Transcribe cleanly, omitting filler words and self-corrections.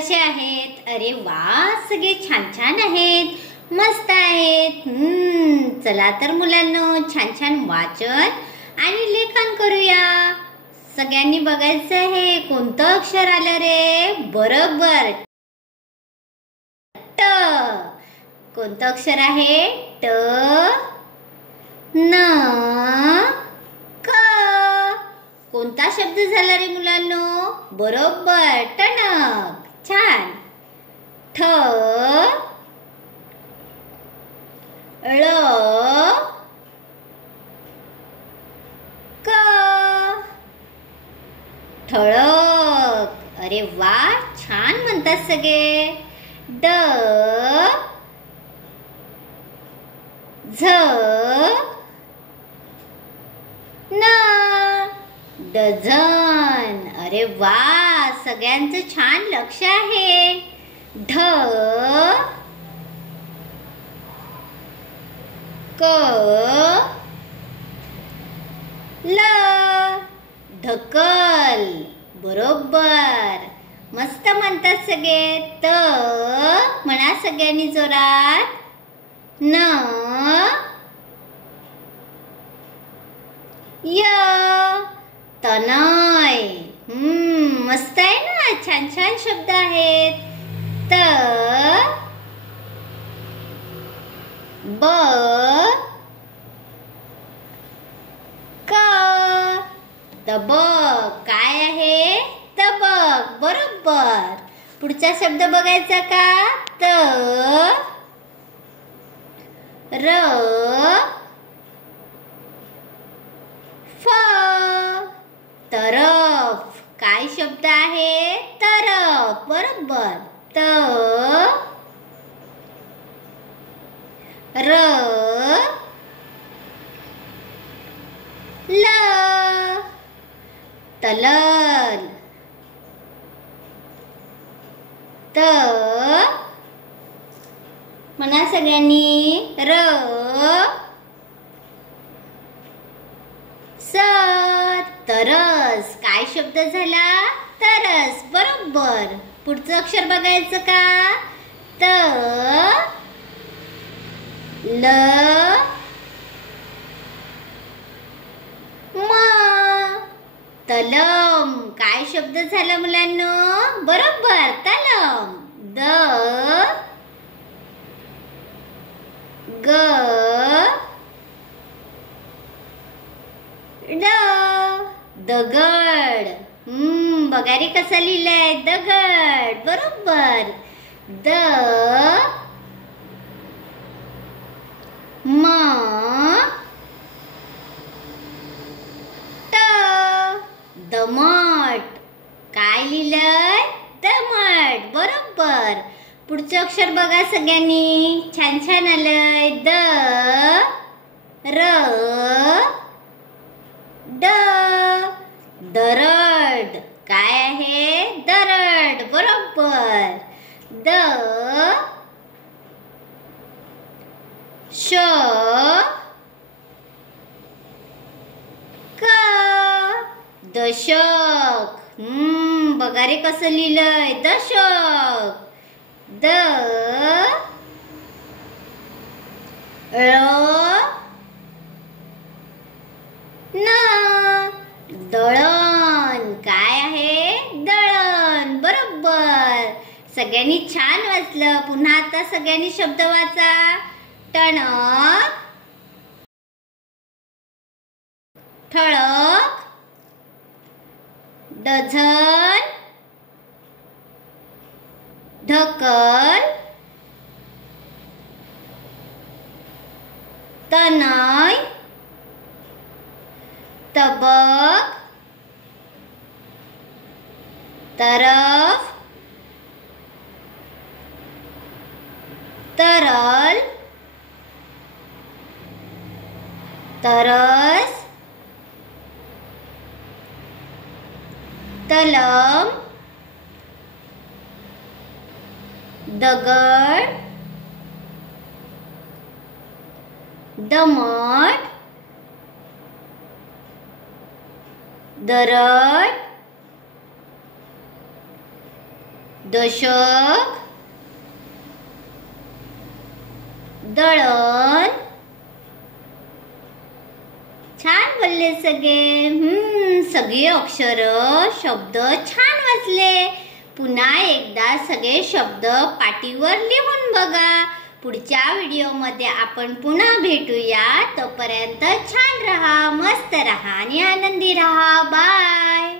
कसे आहेत? अरे वा, सगळे छान छान आहेत, मस्त आहेत. चला तर मुलांनो, छान छान वाचन आणि लेखन करूया. सगळ्यांनी बघायचं आहे कोणतं अक्षर आलं रे? बरोबर, ट. कोणतं अक्षर आहे? ट न क. कोणता शब्द झाला रे मुलांनो? बरोबर, टणक. छान. ठ ळ क. ठळक. अरे वा, छान म्हणतात सगळे. ड झ न. डझन. अरे वा, सगळ्यांचं छान लक्ष आहे. ढ क ल. ढकल. बरोबर, मस्त म्हणतात सगळे. त म्हणा सगळ्यांनी जोरात. न य. तनय. मस्त आहे ना, छान छान शब्द आहेत. त ब क. तबक. काय आहे? तबक. बरोबर. पुढचा शब्द बघायचा का? त र फ. तरफ. काय शब्द आहे? तरफ. बरोबर. त र ल. तलल. त म्हणा सगळ्यांनी. र स. तरस. काय शब्द झाला? तरस. बरोबर. पुढचं अक्षर बघायचं का? त ल म. तलम. काय शब्द झाला मुलांनो? बरोबर, तलम. द ग ड. दगड. बघा रे कसं लिहिलंय. दगड. बरोबर. द म ट. दमट. काय लिहिलंय? दमट. बरोबर. पुढचं अक्षर बघा सगळ्यांनी, छान छान आलंय. द र ड. दरड. काय आहे? दरड. बरोबर. द श क. दशक. बघा रे कसं लिहिलंय. दशक. द ळ न. दळण. काय आहे? दळण. बरोबर. सगळ्यांनी छान वाचलं. पुन्हा आता सगळ्यांनी शब्द वाचा. टणक, ठळक, डझन, ढकल, तनय, तबक, तरफ, तरल, तरस, तलम, दगड, दमट, दरड, दशक, दळण. छान बोलले सगळे. सगळे अक्षर शब्द छान वाचले. पुन्हा एकदा सगळे शब्द पाटीवर लिहून बघा. पुढच्या व्हिडिओमध्ये आपण पुन्हा भेटूया. तोपर्यंत छान रहा, मस्त रहा आणि आनंदी रहा. बाय.